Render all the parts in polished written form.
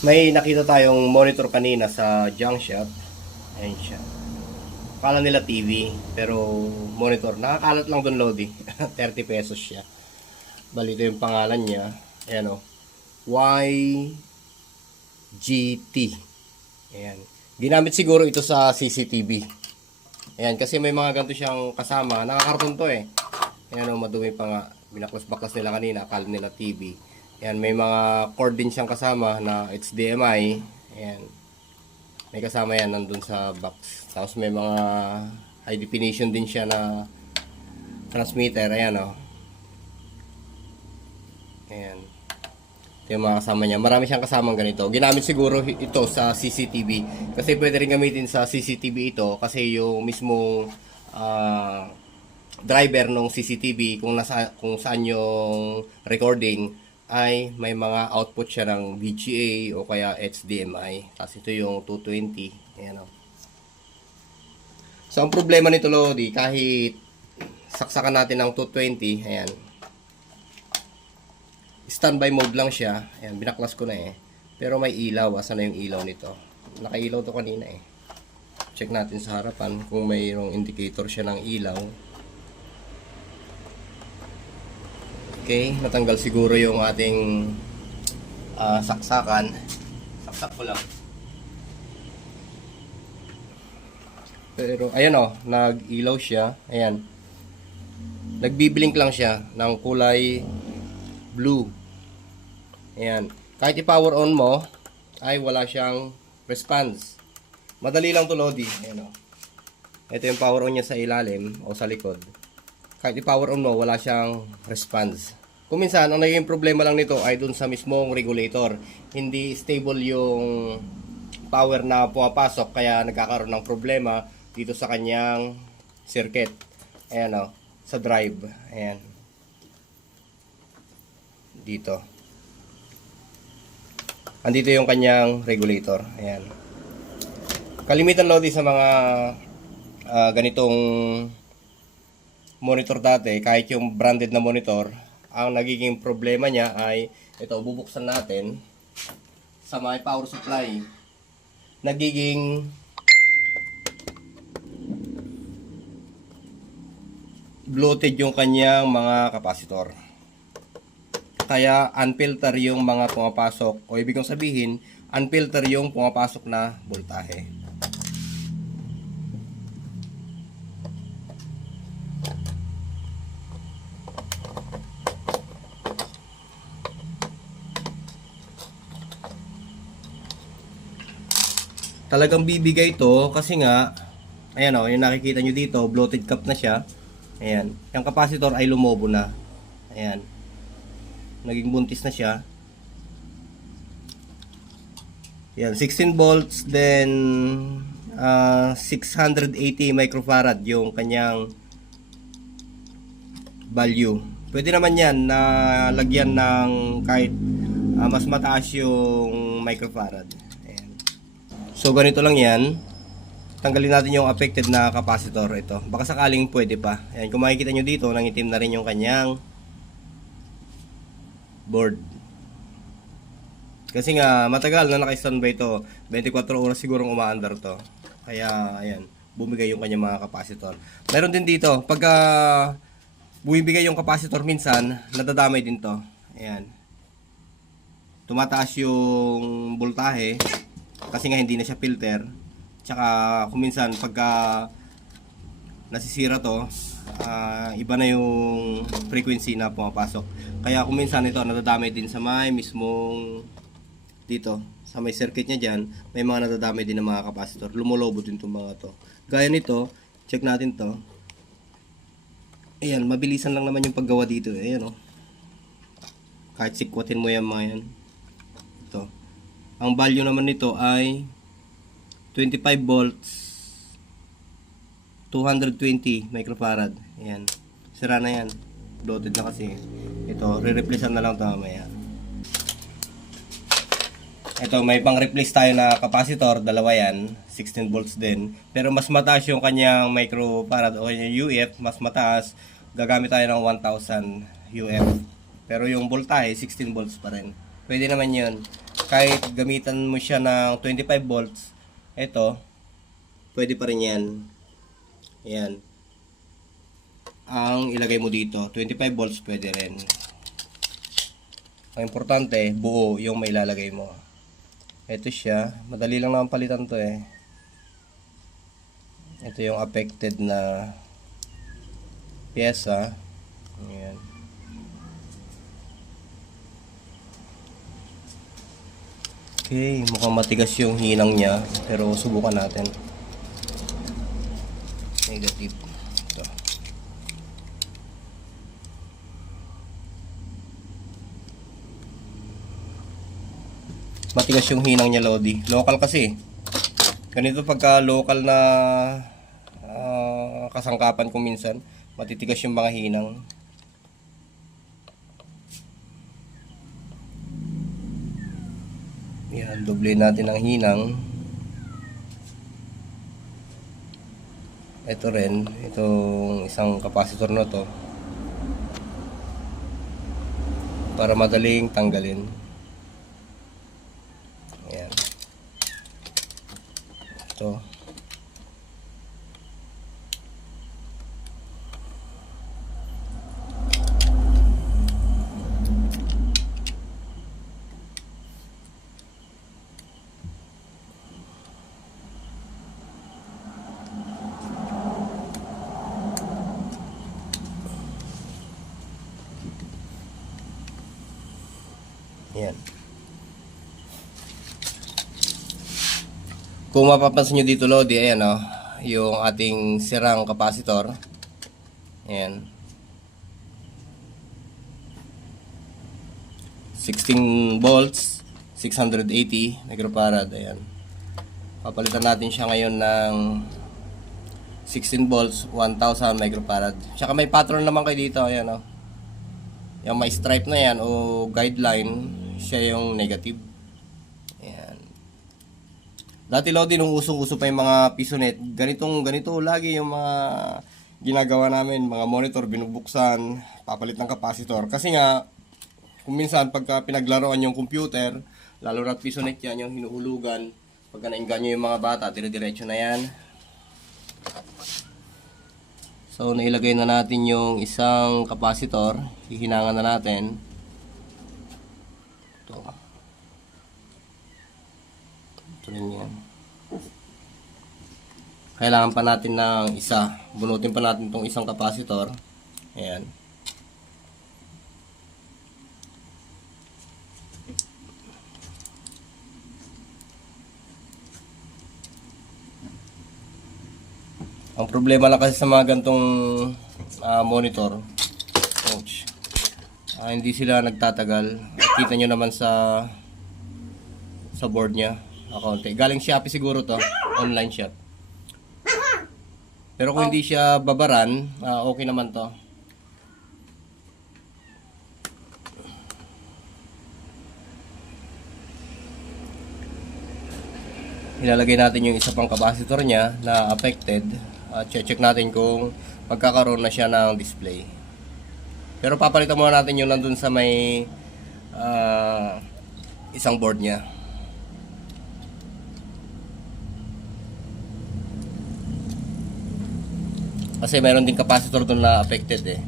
May nakita tayong monitor kanina sa junk shop. Ayan siya. Akala nila TV, pero monitor. Nakakalat lang doon, Lodi. 30 pesos siya. Bali, ito yung pangalan niya. Ayan o. YGT. Ayan. Ginamit siguro ito sa CCTV. Ayan, kasi may mga ganito siyang kasama. Nakakarton to eh. Ayan o, madumi pa nga. Binaklas-baklas nila kanina. Akala nila TV. Ayan, may mga cord din siyang kasama na HDMI. Ayan. May kasama yan nandun sa box. Tapos may mga high definition din siya na transmitter. Ayan o. Ayan. Ito yung mga kasama niya. Marami siyang kasamang ganito. Ginamit siguro ito sa CCTV. Kasi pwede rin gamitin sa CCTV ito. Kasi yung mismong driver ng CCTV kung saan yung recording ay may mga output siya ng VGA o kaya HDMI. Tapos ito yung 220. Ayan o. So, ang problema nito, Lodi, kahit saksakan natin ng 220, ayan. Standby mode lang siya. Ayan, binaklas ko na eh. Pero may ilaw. Asan na yung ilaw nito? Nakailaw to kanina eh. Check natin sa harapan kung mayroong indicator siya ng ilaw. Okay, natanggal siguro yung ating saksakan. Saksak ko lang. Pero ayan o, nag-ilaw siya. Ayan. Nagbiblink lang siya ng kulay blue. Ayan. Kahit i-power on mo, ay wala siyang response. Madali lang to, Lodi. Ayan o. Ito yung power on niya sa ilalim o sa likod. Kahit i-power on mo, wala siyang response. Kung minsan, ang naging problema lang nito ay dun sa mismong regulator. Hindi stable yung power na pumapasok, kaya nagkakaroon ng problema dito sa kanyang circuit. Ayan o, sa drive. Ayan. Dito. Andito yung kanyang regulator. Ayan. Kalimitan, Lodi, sa mga ganitong monitor dati, kahit yung branded na monitor, ang nagiging problema niya ay ito, bubuksan natin sa may power supply. Nagiging bloated yung kanyang mga kapasitor. Kaya unfilter yung mga pumapasok, o ibig kong sabihin, unfilter yung pumapasok na voltahe. Talagang bibigay to kasi nga, ayan o, yung nakikita nyo dito, bloated cap na siya. Ayan, yung capacitor ay lumobo na. Ayan, naging buntis na siya. Ayan, 16 volts, then 680 microfarad yung kanyang value. Pwede naman yan na lagyan ng kahit mas mataas yung microfarad. So ganito lang yan. Tanggalin natin yung affected na capacitor. Ito, baka sakaling pwede pa. Ayan, kung makikita nyo dito, nangitim na rin yung kanyang board. Kasi nga matagal na naka-standby to. 24 oras sigurong umaandar to. Kaya ayan, bumigay yung kanyang mga capacitor. Meron din dito, pagka bumibigay yung capacitor minsan, nadadamay din to. Ayan, tumataas yung voltahe kasi nga hindi na siya filter. Tsaka kung minsan pagka nasisira to, iba na yung frequency na pumapasok. Kaya kung minsan ito nadadamay din sa may mismong dito, sa may circuit niya dyan, may mga nadadamay din ng mga capacitor. Lumulobo din itong mga to. Gaya nito, check natin to. Ayan, mabilisan lang naman yung paggawa dito. Ayan o. Kahit sikwatin mo yan mga yan. Ito. Ang value naman nito ay 25 volts, 220 microfarad. Ayan. Sira na yan. Bloated na kasi. Ito, re-replacean na lang ito mamaya. Ito, may pang-replace tayo na capacitor. Dalawa yan. 16 volts din. Pero mas mataas yung kanyang microfarad o yung UF. Mas mataas. Gagamit tayo ng 1000 UF. Pero yung voltahe, 16 volts pa rin. Pwede naman yun. kahit gamitan mo siya ng 25 volts, ito, pwede pa rin yan. Ayan. Ang ilagay mo dito, 25 volts pwede rin. Ang importante, buo yung may ilalagay mo. Ito siya, madali lang naman palitan to eh. Ito yung affected na pyesa. Ayan. Okay, mukhang matigas yung hinang niya, pero subukan natin. Negative. Ito. Matigas yung hinang niya, Lodi. Local kasi. Ganito pagka local na kasangkapan ko minsan, matitigas yung mga hinang. Yan, doble natin ang hinang. Ito rin, itong isang capacitor na to, para madaling tanggalin. Ayan. Ito. Ayan. Kung mapapansin nyo dito, Lodi, ayan o, yung ating sirang capacitor. Ayan. 16 volts, 680 microfarad. Ayan. Papalitan natin siya ngayon ng 16 volts, 1000 microfarad. Tsaka may pattern naman kayo dito, ayan o. Yung may stripe na yan o guideline, siya yung negative. Ayan. Dati, Lodi, nung usong-uso pa yung mga pisonet, ganito lagi yung mga ginagawa namin, mga monitor, binubuksan, papalit ng capacitor. Kasi nga, kung minsan pagka pinaglaruan yung computer, lalo na pisonet yan, yung hinuhulugan, pagka nainganyo yung mga bata, dire-diretso na yan. So, nailagay na natin yung isang capacitor. Hihinangan na natin. Ito. Ito rin yan. Kailangan pa natin ng isa. Bunutin pa natin itong isang capacitor. Ayan. Ang problema lang kasi sa mga gantong monitor, ouch, hindi sila nagtatagal. Kita nyo naman sa board nya, kaunti. Galing Shopee siguro to, online shop. Pero kung hindi siya babaran, okay naman to. Ilalagay natin yung isa pang capacitor nya na affected. Check natin kung magkakaroon na siya ng display. Pero papalitan muna natin yung nandun sa may isang board nya. Kasi meron din capacitor doon na affected eh.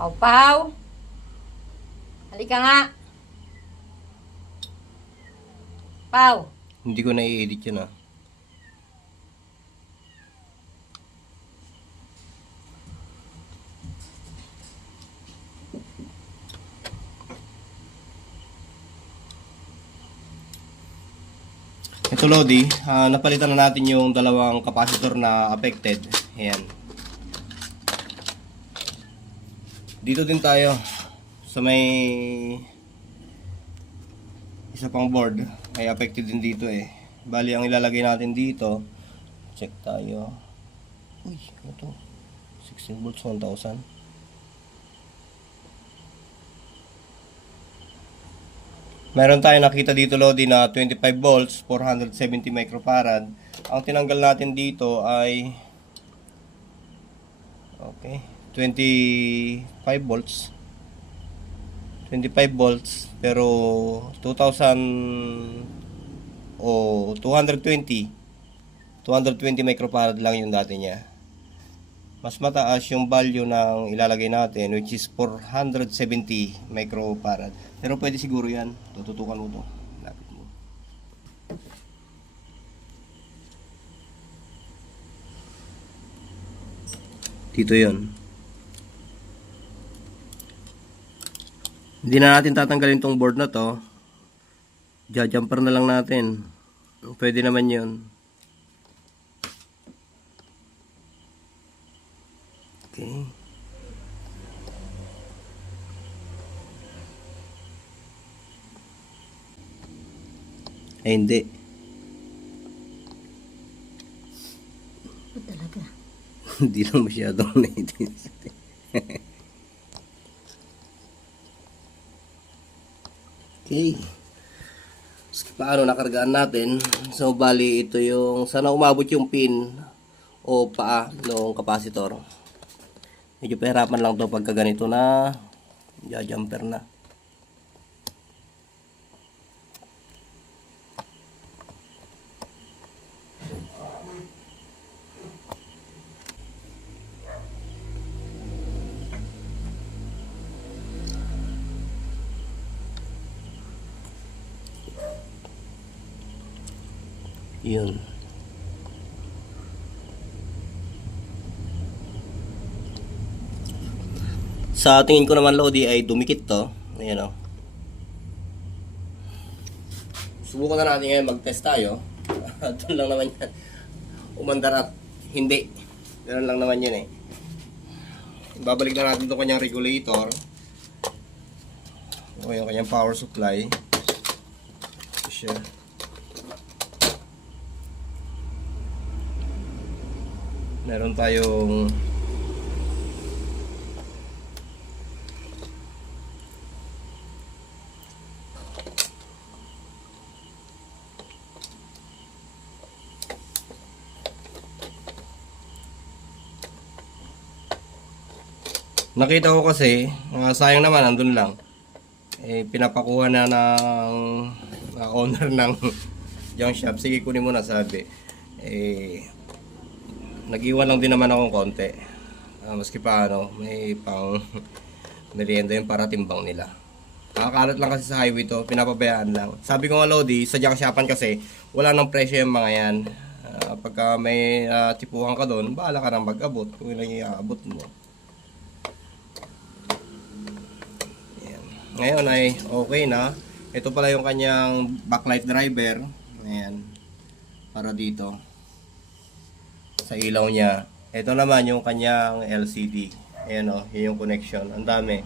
Pau-Pau. Halika nga. Pau. Hindi ko na i-edit yun ah. Ito, Lodi, napalitan na natin yung dalawang capacitor na affected. Ayan. Dito din tayo sa may isa pang board ay affected din dito eh. Bali ang ilalagay natin dito, check tayo. Uy, ano to? 16 volts 1000. Meron tayo nakita dito Lodi na 25 volts 470 microfarad. Ang tinanggal natin dito ay okay, 25 volts. 25 volts pero 2000 o 220 microfarad lang yung dati niya. Mas mataas yung value ng ilalagay natin which is 470 microfarad. Pero pwede siguro yan. Tututukan mo to. Lapit mo. Dito yon. Hindi na natin tatanggalin tong board na to. Jumper na lang natin. Pwede naman yun. Okay. Ay, hindi. Ito talaga. Hindi lang masyadong naitis. Okay. Paano nakargaan natin? So, bali ito yung sana umabot yung pin o paa ng capacitor. Medyo pahirapan lang to pagka ganito na jumper na. Yun. Sa tingin ko naman Lodi ay dumikit to. Ayan o. Subukan na natin ngayon mag-test tayo. Doon lang naman yan. Umandar at hindi. Ganun lang naman yun eh. Babalik na natin itong kanyang regulator. O yung kanyang power supply. Ito siya. Meron tayong nakita ko kasi, sayang naman, andun lang. Eh, pinapakuha na ng owner ng junk shop. Sige, kunin mo na sabi. Eh, nag-iwan lang din naman akong konti. Maski pa ano, may pang merienda yung para timbang nila. Nakakalat lang kasi sa highway to, pinapabayaan lang. Sabi ko nga Lodi, sa junk shopan kasi, wala nang presyo yung mga yan. Pagka may tipuhan ka doon, bahala ka nang mag-abot kung ilang i-aabot mo. Ngayon ay okay na. Ito pala yung kanyang backlight driver. Ayan. Para dito. Sa ilaw niya. Ito naman yung kanyang LCD. Ayan o. Yun yung connection. Ang dami.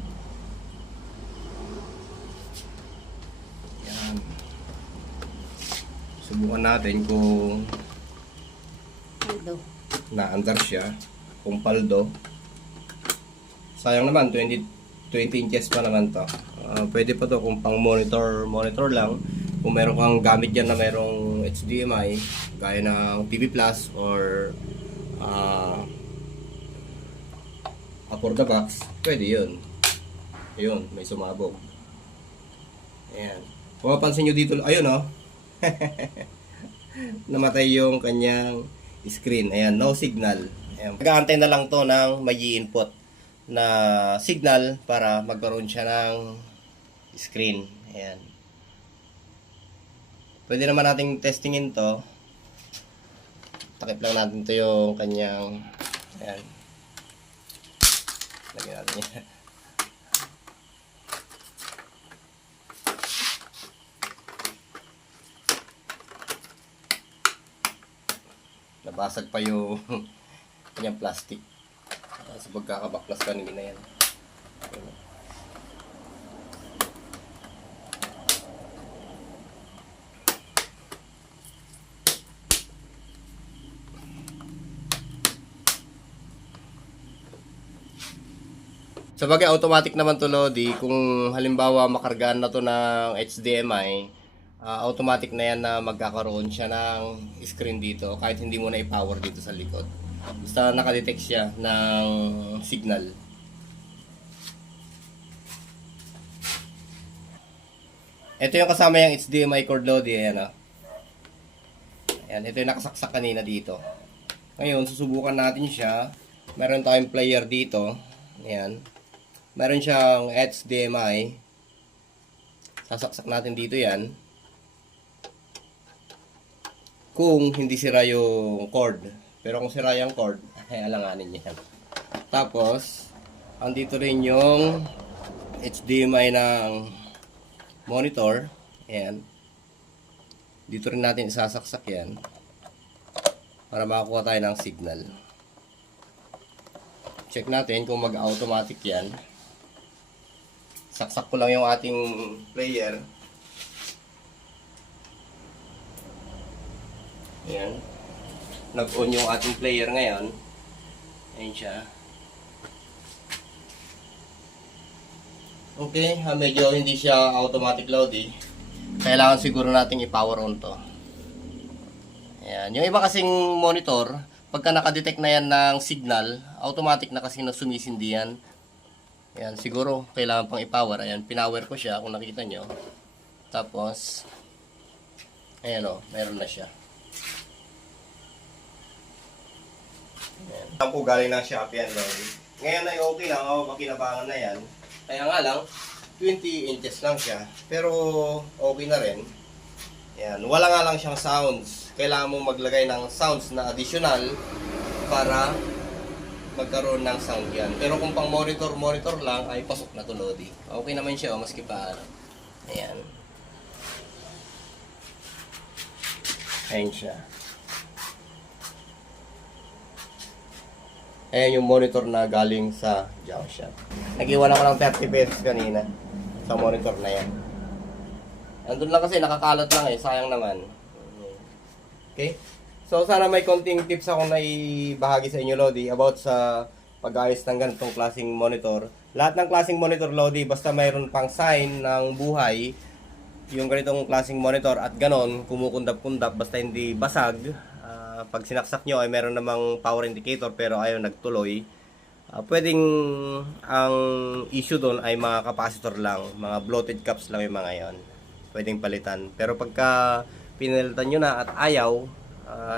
Ayan. Subukan natin kung Ito. naandar siya. Kung paldo. Sayang naman. 20 inches pa naman to. Pwede pa to kung pang monitor lang. Kung meron kang gamit dyan na merong HDMI gaya ng TV Plus or for the box, pwede yun. Ayun, may sumabog. Ayan. Kung mapansin nyo dito, ayun o. Namatay yung kanyang screen. Ayan, no signal. Ayan. Mag-aantay na lang to ng may input na signal para magkaroon siya ng screen. Ayan. Pwede naman nating testingin to. Takip lang natin to yung kanyang ayan. Lagyan natin yan. Nabasag pa yung kanyang plastic. Sa pagkakabaklas kanina yan. Sa bagay, automatic naman to, Lodi. Kung halimbawa makargaan na to ng HDMI, automatic na yan na magkakaroon siya ng screen dito kahit hindi mo na i-power dito sa likod. Basta nakadetect siya ng signal. Ito yung kasama yung HDMI cord, Lodi. Ayan, Ayan, ito yung nakasaksak kanina dito. Ngayon, susubukan natin siya. Meron tayong player dito. Ayan. Meron siyang HDMI. Sasaksak natin dito yan. Kung hindi sira yung cord. Pero kung sira yung cord, ay alanganin yan. Tapos, andito rin yung HDMI ng monitor. Ayan. Dito rin natin isasaksak yan. Para makakuha tayo ng signal. Check natin kung mag-automatic yan. Saksak ko lang yung ating player. Ayan. Nag-on yung ating player ngayon. Ayan siya. Okay, medyo hindi siya automatic load eh. Kailangan siguro nating i-power on to. Ayan. Yung iba kasing monitor, pagka nakadetect na yan ng signal, automatic na kasi na sumisindi yan. Ayan, siguro kailangan pang i-power. Ayan, pinower ko siya kung nakita nyo. Tapos, ayan meron na siya. Ayan. Ako galing ng Shopee yan, Lodi. Ngayon ay okay lang, makinabangan na yan. Kaya nga lang, 20 inches lang siya. Pero okay na rin. Ayan, wala nga lang siyang sounds. Kailangan mo maglagay ng sounds na additional para magkaroon ng sound yan. Pero kung pang monitor lang, ay pasok na to, Lodi. Okay naman siya, maski pa Ayan. Ayan siya. Ayan yung monitor na galing sa junk shop. Nag-iwan ako ng 30 pesos kanina sa monitor na yan. Andun lang kasi, nakakalat lang sayang naman. Okay? So, sana may konting tips akong naibahagi sa inyo, Lodi, about sa pag-ayos ng ganitong klaseng monitor. Lahat ng klaseng monitor, Lodi, basta mayroon pang sign ng buhay, yung ganitong klaseng monitor at ganon, kumukundap-kundap, basta hindi basag. Pag sinaksak nyo ay meron namang power indicator pero ayaw nagtuloy. Pwedeng ang issue doon ay mga capacitor lang, mga bloated caps lang yung mga yon. Pwedeng palitan. Pero pagka pinalitan nyo na at ayaw,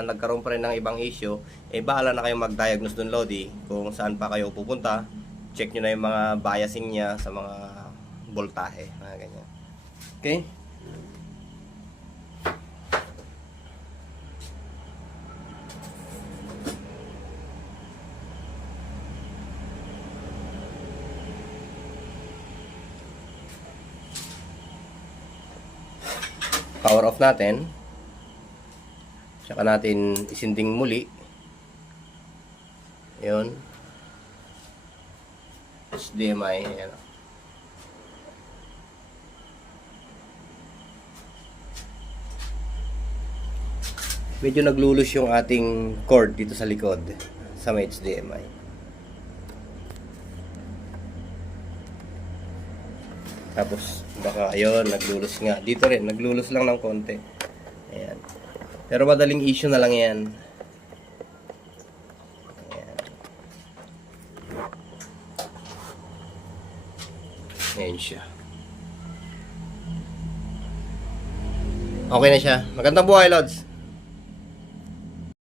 nagkaroon pa rin ng ibang issue, bahala na kayong mag-diagnose dun, Lodi, kung saan pa kayo pupunta. Check nyo na yung mga biasing niya sa mga voltahe, mga ganyan. Okay? Power off natin. Tsaka natin isinding muli. Yun. HDMI. Ayan. Medyo naglulus yung ating cord dito sa likod sa may HDMI. Tapos baka ayun, naglulus nga. Dito rin, naglulus lang ng konti. Ayan. Pero madaling issue na lang yan. Ayan. Ayan siya. Okay na siya. Magandang buhay, Lods.